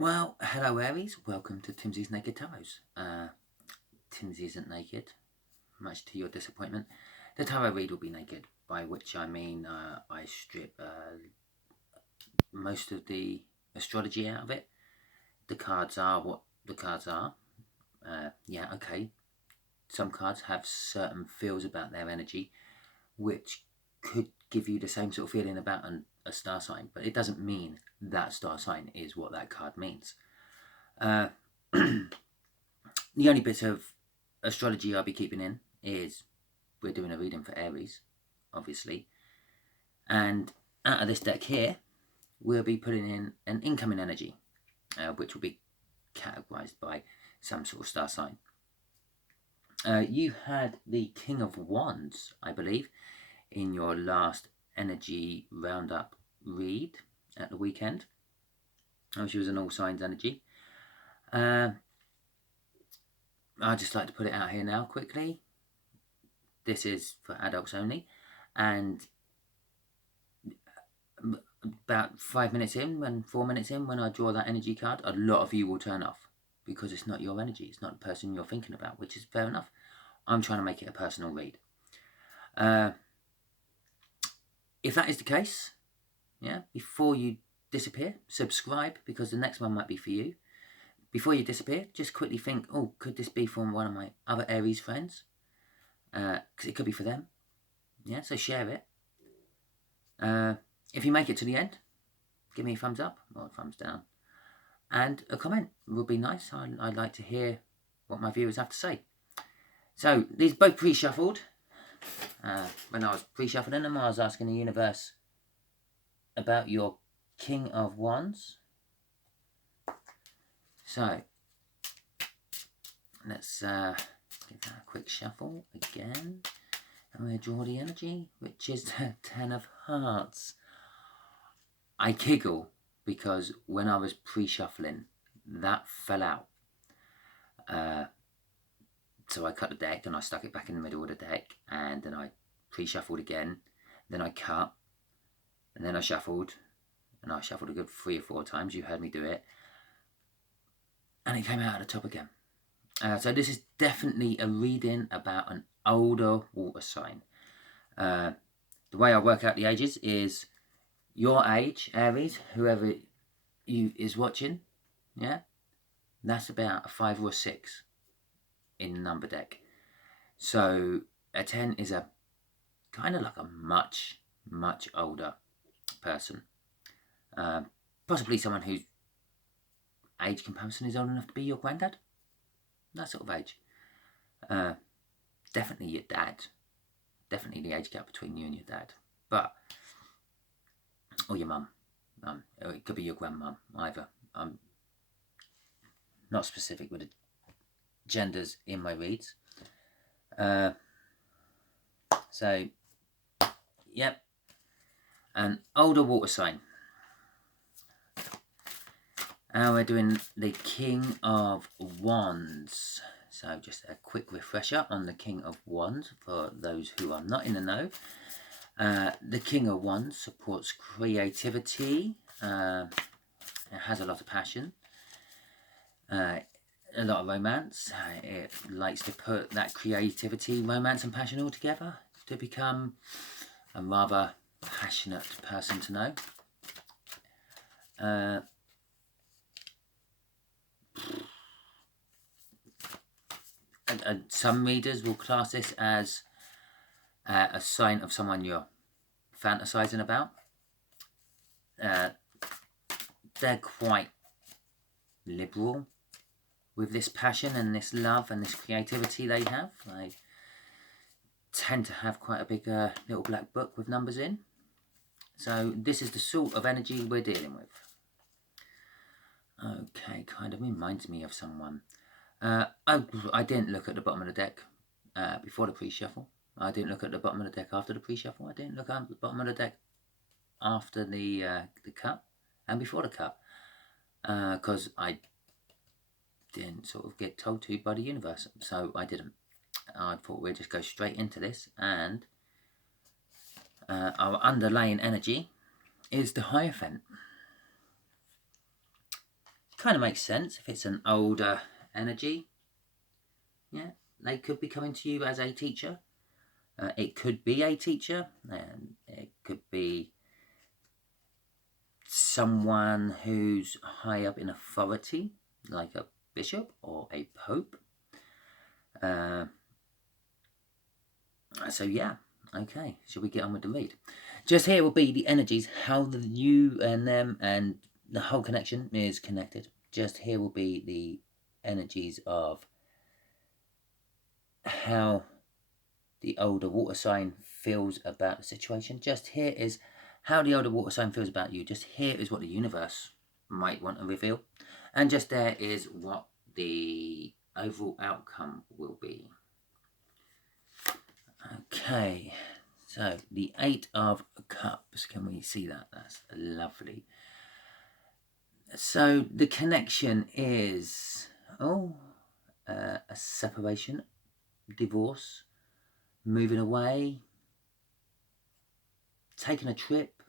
Well, hello Aries, welcome to Timsy's Naked Tarot. Timsy isn't naked, much to your disappointment. The tarot read will be naked, by which I mean I strip most of the astrology out of it. The cards are what the cards are. Yeah, okay. Some cards have certain feels about their energy, which could give you the same sort of feeling about a star sign, but it doesn't mean that star sign is what that card means. The only bits of astrology I'll be keeping in is we're doing a reading for Aries, obviously. And out of this deck here, we'll be putting in an incoming energy, which will be categorized by some sort of star sign. You had the King of Wands, I believe, in your last energy roundup read at the weekend. She was an all signs energy. I'd just like to put it out here now quickly. This is for adults only, and about 5 minutes in, when 4 minutes in, when I draw that energy card, a lot of you will turn off because it's not your energy, it's not the person you're thinking about, which is fair enough. I'm trying to make it a personal read. If that is the case, yeah, before you disappear, subscribe, because the next one might be for you. Before you disappear, just quickly think, oh, could this be from one of my other Aries friends? Because it could be for them. Yeah, so share it. If you make it to the end, give me a thumbs up or a thumbs down. And a comment would be nice. I'd like to hear what my viewers have to say. So, these both pre-shuffled. When I was pre-shuffling them, I was asking the universe about your King of Wands. So, let's give that a quick shuffle again. And we'll draw the energy, which is the 10 of Hearts. I giggle because when I was pre-shuffling, that fell out. So I cut the deck and I stuck it back in the middle of the deck, and then I pre-shuffled again, then I cut, and then I shuffled, and I shuffled a good 3 or 4 times. You heard me do it. And it came out at the top again. So this is definitely a reading about an older water sign. The way I work out the ages is your age, Aries, whoever you is watching, yeah, that's about a 5 or a 6 in the number deck. So a 10 is a kind of like a much, much older person. Possibly someone whose age comparison is old enough to be your granddad. That sort of age. Definitely your dad. Definitely the age gap between you and your dad. But, or your mum. It could be your grandmum, either. I'm not specific with the genders in my reads. So, yep. An older water sign. And we're doing the King of Wands. So just a quick refresher on the King of Wands for those who are not in the know. The King of Wands supports creativity. It has a lot of passion. A lot of romance. It likes to put that creativity, romance and passion all together to become a rather passionate person to know. And some readers will class this as a sign of someone you're fantasizing about. They're quite liberal with this passion and this love and this creativity they have. They tend to have quite a big little black book with numbers in. So this is the sort of energy we're dealing with. Okay, kind of reminds me of someone. I didn't look at the bottom of the deck before the pre-shuffle. I didn't look at the bottom of the deck after the pre-shuffle. I didn't look at the bottom of the deck after the cut and before the cut, because I didn't sort of get told to by the universe, so I didn't. I thought we'd just go straight into this, and our underlying energy is the Hierophant. kind of makes sense if it's an older energy. Yeah, they could be coming to you as a teacher. It could be a teacher, and it could be someone who's high up in authority, like a bishop or a pope. So yeah, okay, shall we get on with the read? Just here will be the energies, how the you and them and the whole connection is connected. Just here will be the energies of how the older water sign feels about the situation. Just here is how the older water sign feels about you. Just here is what the universe might want to reveal. And just there is what the overall outcome will be. Okay, so the 8 of Cups. Can we see that? That's lovely. So the connection is, a separation, divorce, moving away, taking a trip,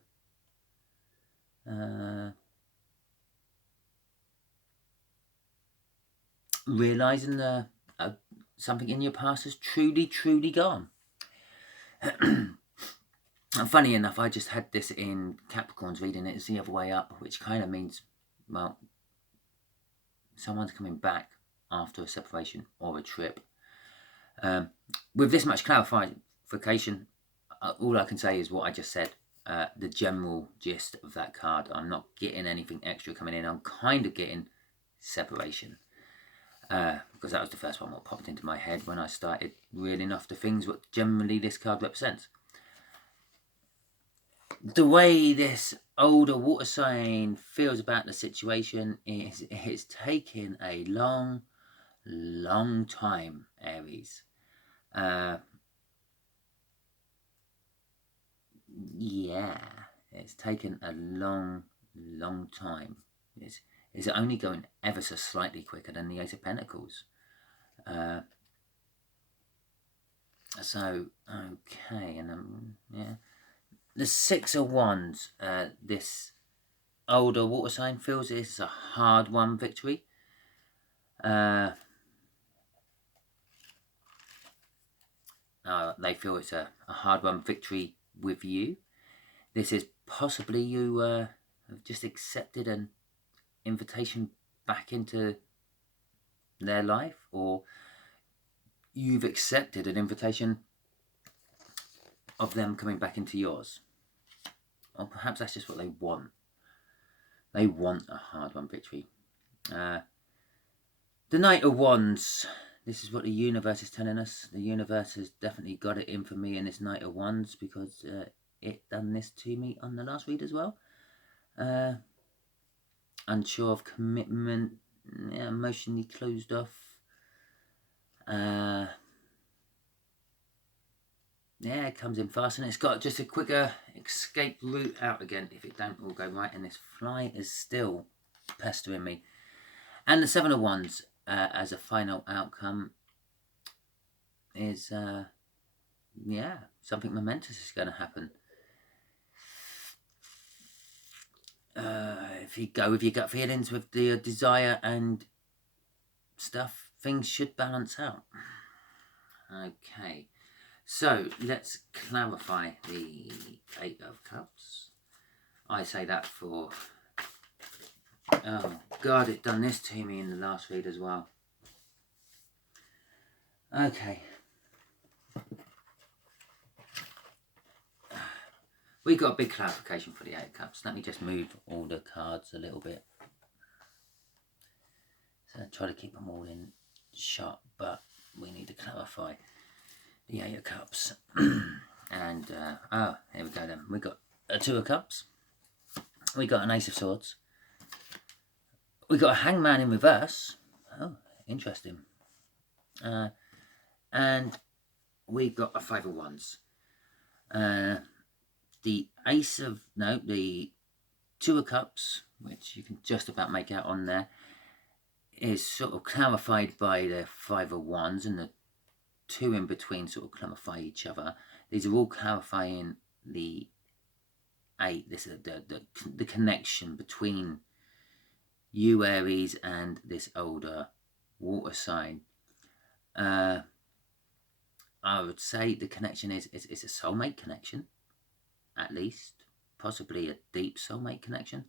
realizing something in your past is truly gone. Funny enough, I just had this in Capricorns reading it. It's the other way up, which kind of means, well, someone's coming back after a separation or a trip. With this much clarification, all I can say is what I just said, the general gist of that card. I'm not getting anything extra coming in. I'm kind of getting separation, because that was the first one that popped into my head when I started reeling off the things what generally this card represents. The way this older water sign feels about the situation is it's taken a long time, Aries. Yeah, it's taken a long time. Is it only going ever so slightly quicker than the Ace of Pentacles? So, okay, and yeah. The 6 of Wands, this older water sign feels this is a hard-won victory. They feel it's a hard-won victory with you. This is possibly you have just accepted an invitation back into their life, or you've accepted an invitation of them coming back into yours. Or perhaps that's just what they want. They want a hard-won victory. The Knight of Wands. This is what the universe is telling us. The universe has definitely got it in for me in this Knight of Wands, because it done this to me on the last read as well. Unsure of commitment, emotionally closed off. Yeah, it comes in fast, and it's got just a quicker escape route out again if it don't all go right, and this fly is still pestering me. And the 7 of Wands, as a final outcome, is, something momentous is going to happen. If you go with your gut feelings, with the desire and stuff, things should balance out. Okay. So, let's clarify the 8 of Cups. I say that for... Oh, God, it done this to me in the last read as well. Okay. We got a big clarification for the 8 of Cups. Let me just move all the cards a little bit. So, try to keep them all in shot, but we need to clarify the 8 of Cups. And, here we go then. We got a 2 of Cups. We got an Ace of Swords. We got a Hangman in reverse. Oh, interesting. And we got a 5 of Wands. The 2 of Cups, which you can just about make out on there, is sort of clarified by the 5 of Wands, and the 2 in between sort of clarify each other. These are all clarifying the 8. This is the connection between you Aries and this older water sign. I would say the connection is a soulmate connection, at least. Possibly a deep soulmate connection.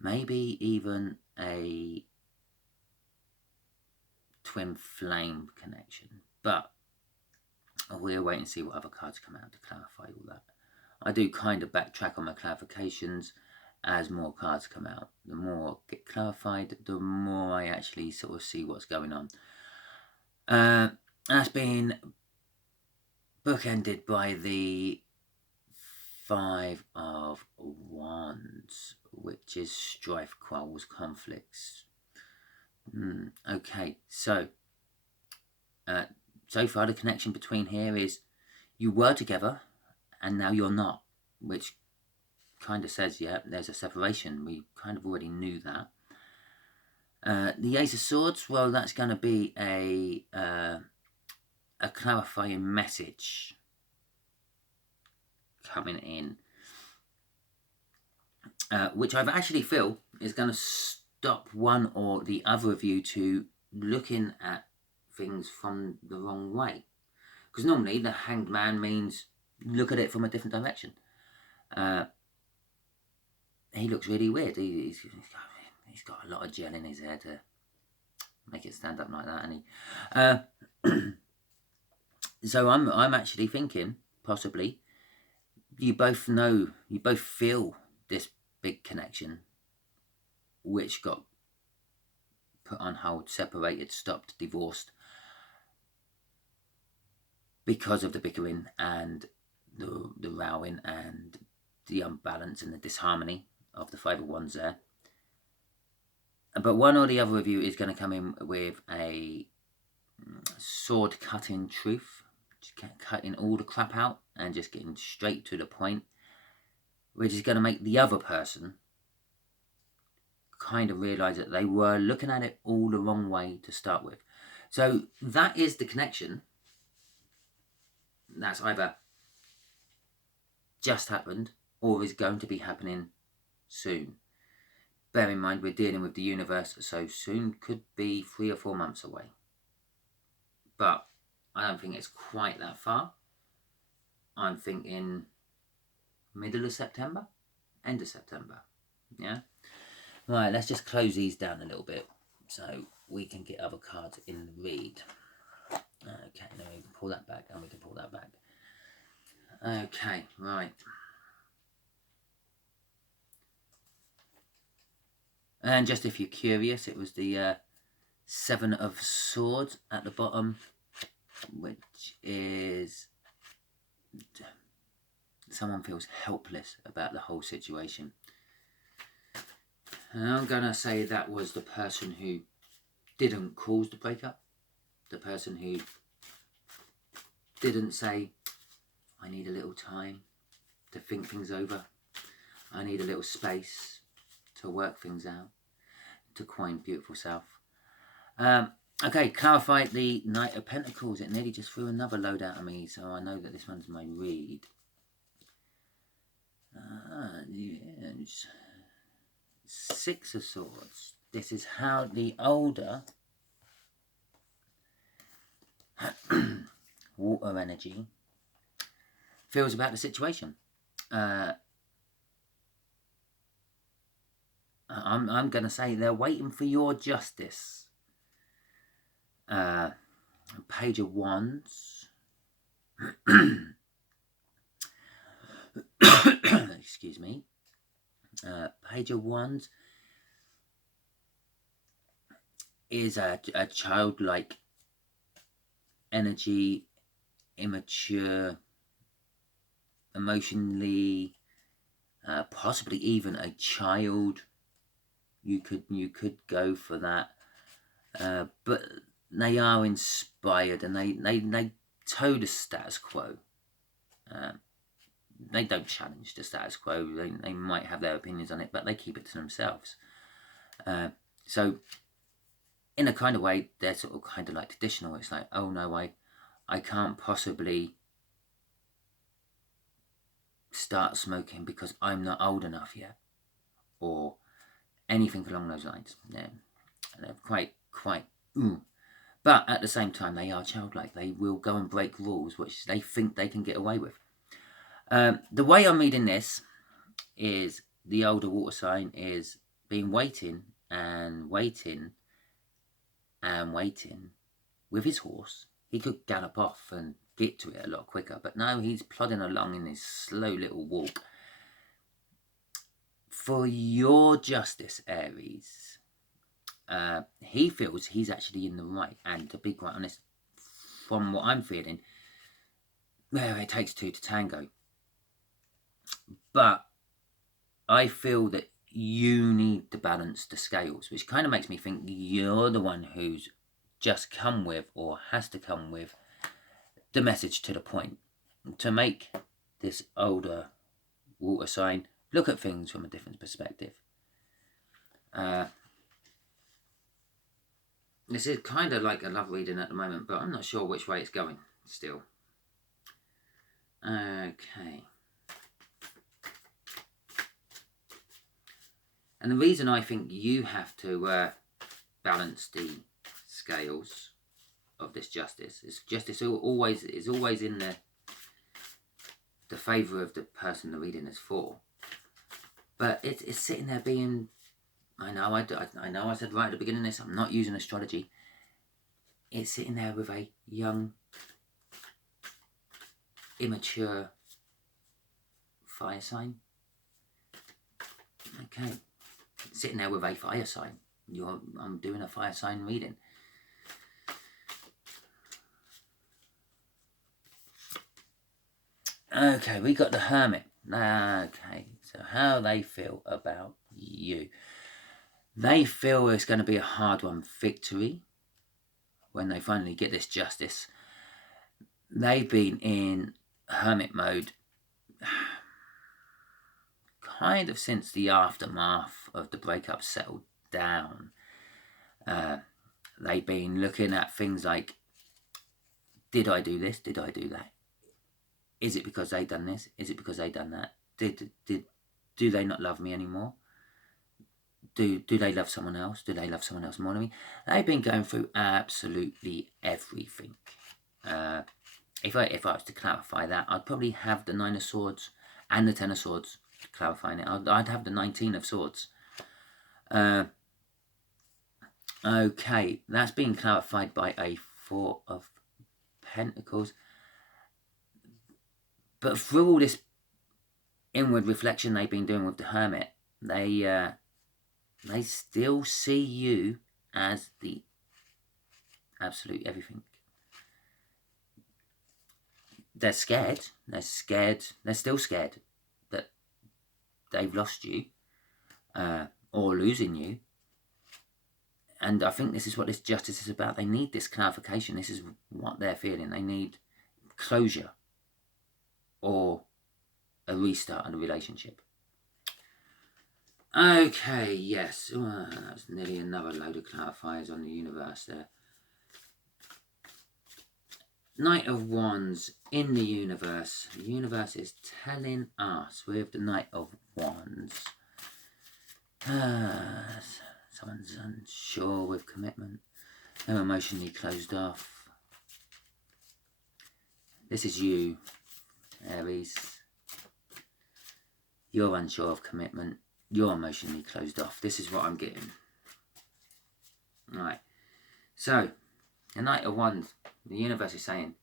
Maybe even a twin flame connection. But we'll wait and see what other cards come out to clarify all that. I do kind of backtrack on my clarifications as more cards come out. The more get clarified, the more I actually sort of see what's going on. That's been bookended by the Five of Wands, which is strife, quarrels, conflicts. Okay, so so far the connection between here is you were together and now you're not, which kind of says, yeah, there's a separation. We kind of already knew that. The Ace of Swords, well, that's going to be a clarifying message coming in, which I actually feel is going to stop one or the other of you to looking at things from the wrong way. Because normally the Hanged Man means look at it from a different direction. He looks really weird. He's got a lot of gel in his hair to make it stand up like that, and so I'm actually thinking possibly you both feel this big connection, which got put on hold, separated, stopped, divorced, because of the bickering and the rowing and the unbalance and the disharmony of the Five of Wands there. But one or the other of you is going to come in with a sword-cutting truth, just cutting all the crap out and just getting straight to the point, which is going to make the other person kind of realise that they were looking at it all the wrong way to start with. So that is the connection. That's either just happened or is going to be happening soon. Bear in mind, we're dealing with the universe, so soon could be 3 or 4 months away. But I don't think it's quite that far. I'm thinking middle of September, end of September. Yeah. Right, let's just close these down a little bit so we can get other cards in the read. Okay, now we can pull that back and we can pull that back. Okay, right. And just if you're curious, it was the Seven of Swords at the bottom, which is someone feels helpless about the whole situation. And I'm going to say that was the person who didn't cause the breakup, the person who didn't say, I need a little time to think things over, I need a little space to work things out, to coin beautiful self. Okay, clarify the Knight of Pentacles. It nearly just threw another load out of me, so I know that this one's my read. Yes. Six of Swords. This is how the older water energy feels about the situation. I'm going to say they're waiting for your justice. Page of Wands. Excuse me. Page of Wands is a childlike energy, immature, emotionally, possibly even a child. You could go for that, but they are inspired and they toe the status quo. They don't challenge the status quo. They might have their opinions on it, but they keep it to themselves. So in a kind of way, they're sort of kind of like traditional. It's like, oh no, I can't possibly start smoking because I'm not old enough yet. Or anything along those lines. They're quite, but at the same time, they are childlike. They will go and break rules which they think they can get away with. The way I'm reading this is the older water sign is been waiting and waiting and waiting with his horse. He could gallop off and get to it a lot quicker, but no, he's plodding along in his slow little walk. For your justice, Aries, he feels he's actually in the right, and to be quite honest, from what I'm feeling, well, it takes two to tango. But I feel that you need to balance the scales, which kind of makes me think you're the one who's just come with, or has to come with, the message to the point to make this older water sign look at things from a different perspective. This is kind of like a love reading at the moment, but I'm not sure which way it's going still. Okay. And the reason I think you have to balance the scales of this justice is justice is always in the favour of the person the reading is for. But it's sitting there being, I know I said right at the beginning of this, I'm not using astrology. It's sitting there with a young, immature fire sign. Okay. Sitting there with a fire sign. I'm doing a fire sign reading. Okay, we got the Hermit. Okay, so how they feel about you. They feel it's going to be a hard-won victory when they finally get this justice. They've been in Hermit mode kind of since the aftermath of the breakup settled down. They've been looking at things like, did I do this? Did I do that? Is it because they done this? Is it because they done that? Do they not love me anymore? Do they love someone else? Do they love someone else more than me? They've been going through absolutely everything. If I was to clarify that, I'd probably have the 9 of Swords and the 10 of Swords clarifying it. I'd have the 19 of Swords. Okay, that's being clarified by a 4 of Pentacles. But through all this inward reflection they've been doing with the Hermit, they still see you as the absolute everything. They're scared. They're still scared that they've lost you or losing you. And I think this is what this justice is about. They need this clarification. This is what they're feeling. They need closure or a restart of the relationship. Okay, yes. That's nearly another load of clarifiers on the universe there. Knight of Wands in the universe. The universe is telling us with the Knight of Wands. Someone's unsure with commitment. They're emotionally closed off. This is you, Aries. You're unsure of commitment. You're emotionally closed off. This is what I'm getting. Right. So, the Knight of Wands, the universe is saying,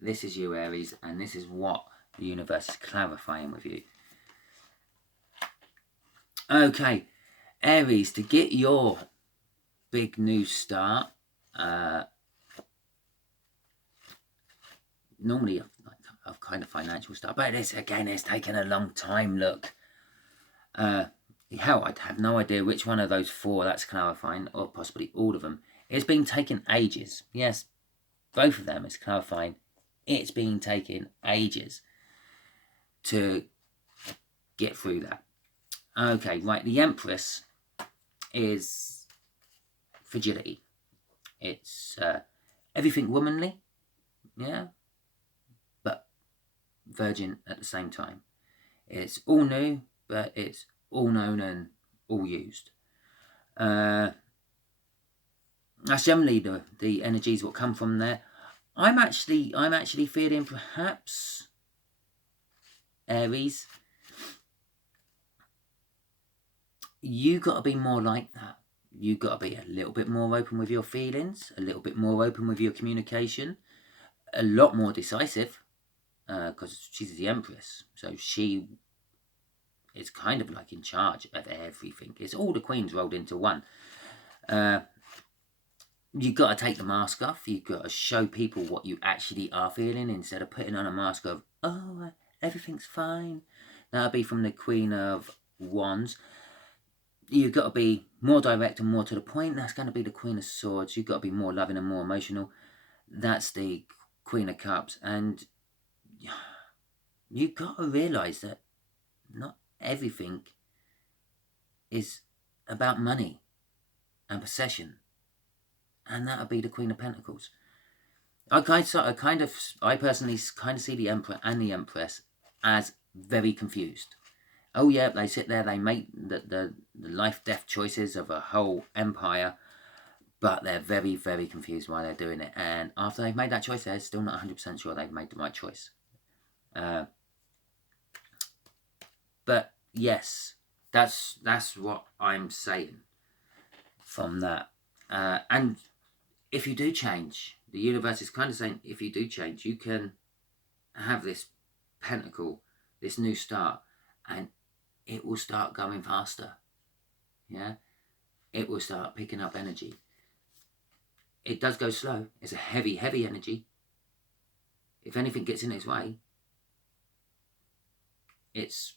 this is you, Aries, and this is what the universe is clarifying with you. Okay, Aries, to get your big new start, normally a kind of financial start, but this again is taking a long time. Look, hell, I'd have no idea which one of those 4 that's clarifying, or possibly all of them. It's been taking ages. Yes, both of them is clarifying. It's been taking ages to get through that. Okay, right, the Empress is fragility. It's everything womanly, yeah, but virgin at the same time. It's all new, but it's all known and all used. That's generally the energies what come from there. I'm actually feeling perhaps, Aries, you got to be more like that. You got to be a little bit more open with your feelings, a little bit more open with your communication, a lot more decisive, because she's the Empress, so she is kind of like in charge of everything. It's all the queens rolled into one. You've got to take the mask off. You've got to show people what you actually are feeling instead of putting on a mask of, oh, everything's fine. That'll be from the Queen of Wands. You've got to be more direct and more to the point. That's going to be the Queen of Swords. You've got to be more loving and more emotional. That's the Queen of Cups. And you've got to realise that not everything is about money and possession. And that'll be the Queen of Pentacles. I personally kind of see the Emperor and the Empress as very confused. Oh yeah, they sit there, they make the life-death choices of a whole empire, but they're very, very confused why they're doing it. And after they've made that choice, they're still not 100% sure they've made the right choice. But yes, that's what I'm saying from that. And if you do change, the universe is kind of saying, if you do change, you can have this pentacle, this new start, and it will start going faster. Yeah? It will start picking up energy. It does go slow. It's a heavy, heavy energy. If anything gets in its way, it's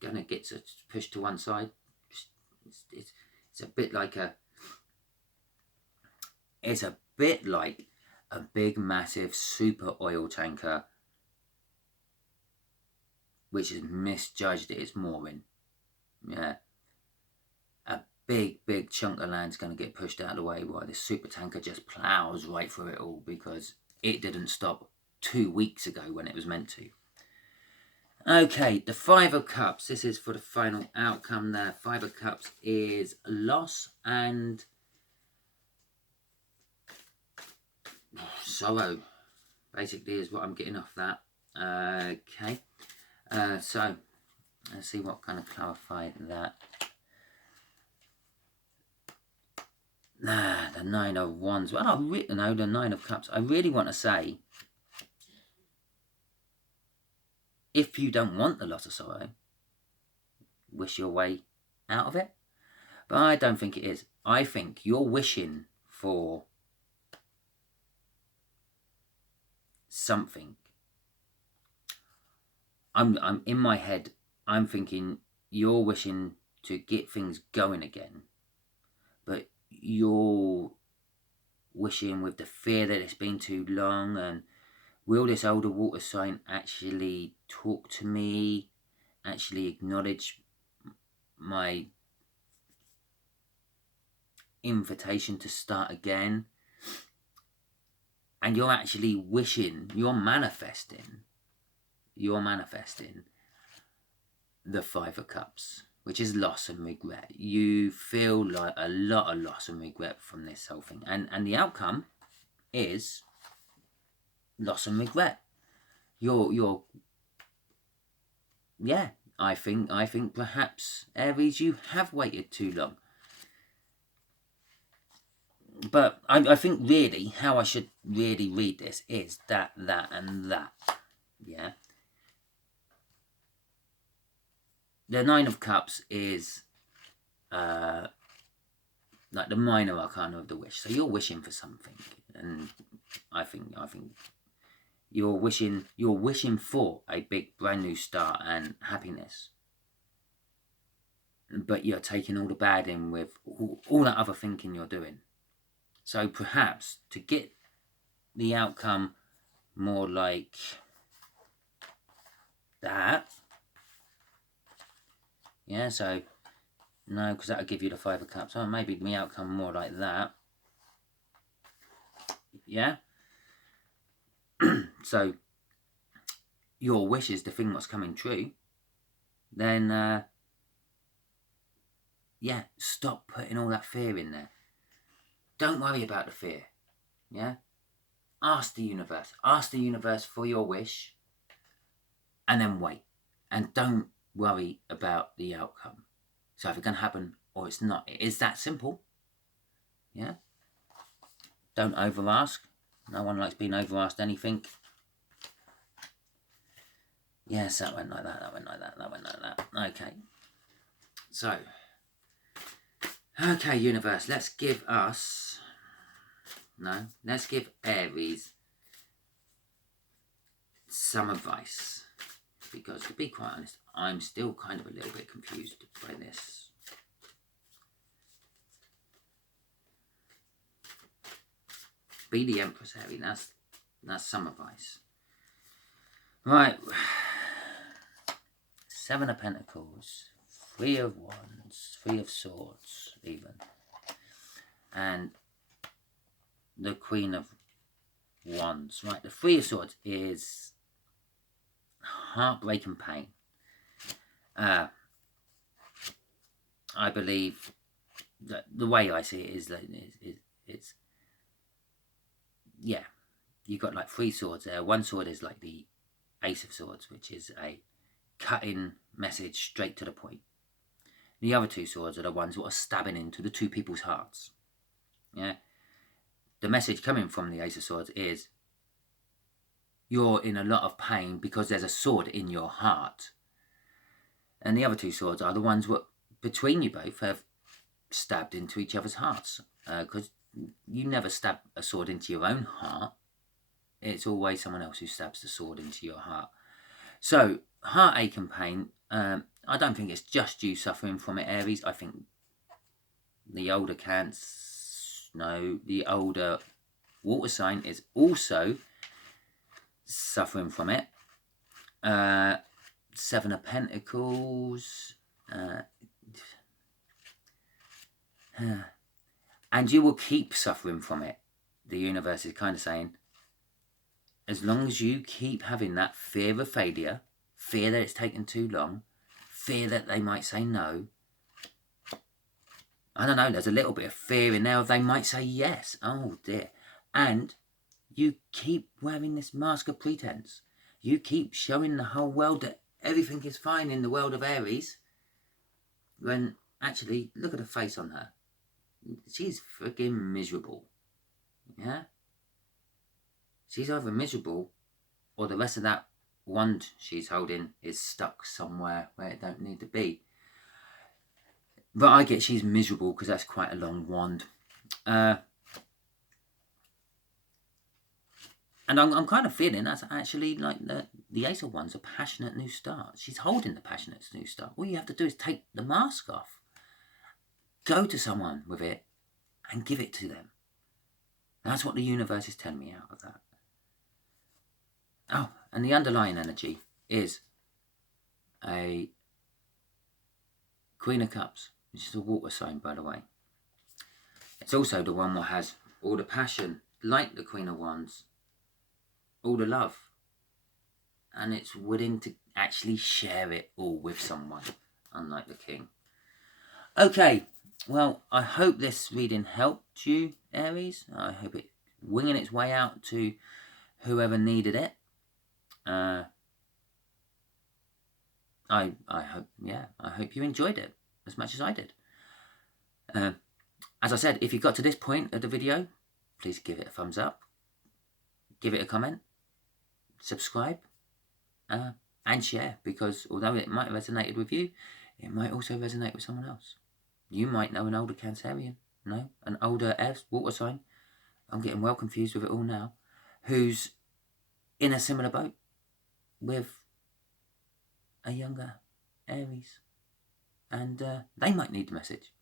going to get pushed to one side. It's a bit like it's a bit like a big, massive super oil tanker which has misjudged its mooring. Yeah. A big, big chunk of land's going to get pushed out of the way while this super tanker just plows right through it all because it didn't stop 2 weeks ago when it was meant to. Okay, the Five of Cups. This is for the final outcome there. Five of Cups is loss and sorrow, basically, is what I'm getting off that. Okay, so let's see what kind of clarified that. The Nine of Wands. Well, no, the Nine of Cups. I really want to say, if you don't want the loss of sorrow, wish your way out of it. But I don't think it is. I think you're wishing for something. I'm in my head, I'm thinking you're wishing to get things going again, but you're wishing with the fear that it's been too long, and will this older water sign actually talk to me, actually acknowledge my invitation to start again? And you're actually wishing, you're manifesting the Five of Cups, which is loss and regret. You feel like a lot of loss and regret from this whole thing, and the outcome is loss and regret. You're yeah, I think perhaps, Aries, you have waited too long. But I think really how I should really read this is that, and that. Yeah. The Nine of Cups is like the minor arcana of the wish. So you're wishing for something, and I think you're wishing for a big brand new start and happiness. But you're taking all the bad in with all that other thinking you're doing. So perhaps to get the outcome more like that. Yeah, so no, because that'll give you the Five of Cups. Oh, maybe the outcome more like that. Yeah. So your wish is the thing that's coming true. Then yeah, stop putting all that fear in there. Don't worry about the fear. Yeah? Ask the universe. Ask the universe for your wish. And then wait. And don't worry about the outcome. So if it's going to happen or it's not, it is that simple. Yeah? Don't over ask. No one likes being over asked anything. Yes, that went like that, that went like that, that went like that. Okay. So, okay, universe, let's give Aries some advice. Because to be quite honest, I'm still kind of a little bit confused by this. Be the Empress, Aries. That's some advice. Right. 7 of Pentacles, 3 of Wands, 3 of Swords, even. And the Queen of Wands. Right, the 3 of Swords is heartbreak and pain. I believe that the way I see it is that it's yeah, you've got like 3 swords there. One sword is like the Ace of Swords, which is a cutting message straight to the point. The other 2 swords are the ones that are stabbing into the 2 people's hearts. Yeah, the message coming from the Ace of Swords is you're in a lot of pain because there's a sword in your heart. And the other 2 swords are the ones that between you both have stabbed into each other's hearts. Because you never stab a sword into your own heart. It's always someone else who stabs the sword into your heart. So, heartache and pain, I don't think it's just you suffering from it, Aries. I think the older the older water sign is also suffering from it. 7 of Pentacles. And you will keep suffering from it. The universe is kind of saying, as long as you keep having that fear of failure, fear that it's taken too long, fear that they might say no. I don't know, there's a little bit of fear in there of they might say yes. Oh dear. And you keep wearing this mask of pretense. You keep showing the whole world that everything is fine in the world of Aries. When actually, look at the face on her. She's freaking miserable. Yeah? She's either miserable or the rest of that wand she's holding is stuck somewhere where it don't need to be. But I get she's miserable because that's quite a long wand. And I'm kind of feeling that's actually like the Ace of Wands, a passionate new start. She's holding the passionate new start. All you have to do is take the mask off. Go to someone with it and give it to them. That's what the universe is telling me out of that. Oh, and the underlying energy is a Queen of Cups, which is a water sign, by the way. It's also the one that has all the passion, like the Queen of Wands, all the love. And it's willing to actually share it all with someone, unlike the King. Okay, well, I hope this reading helped you, Aries. I hope it's winging its way out to whoever needed it. I hope you enjoyed it as much as I did. As I said, if you got to this point of the video, please give it a thumbs up, give it a comment, subscribe, and share, because although it might have resonated with you, it might also resonate with someone else. You might know an older Cancerian, an older water sign, I'm getting well confused with it all now, who's in a similar boat with a younger Aries. And they might need the message.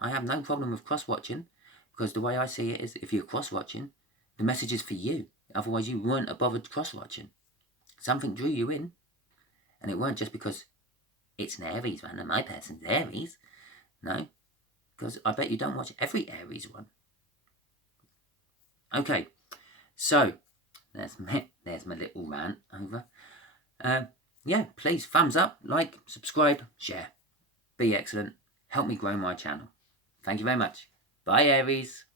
I have no problem with cross-watching, because the way I see it is, if you're cross-watching, the message is for you. Otherwise you wouldn't have bothered cross-watching. Something drew you in, and it weren't just because it's an Aries one and my person's Aries. No, because I bet you don't watch every Aries one. Okay, so there's my little rant over. Yeah, please thumbs up, like, subscribe, share. Be excellent. help me grow my channel. Thank you very much. Bye, Aries.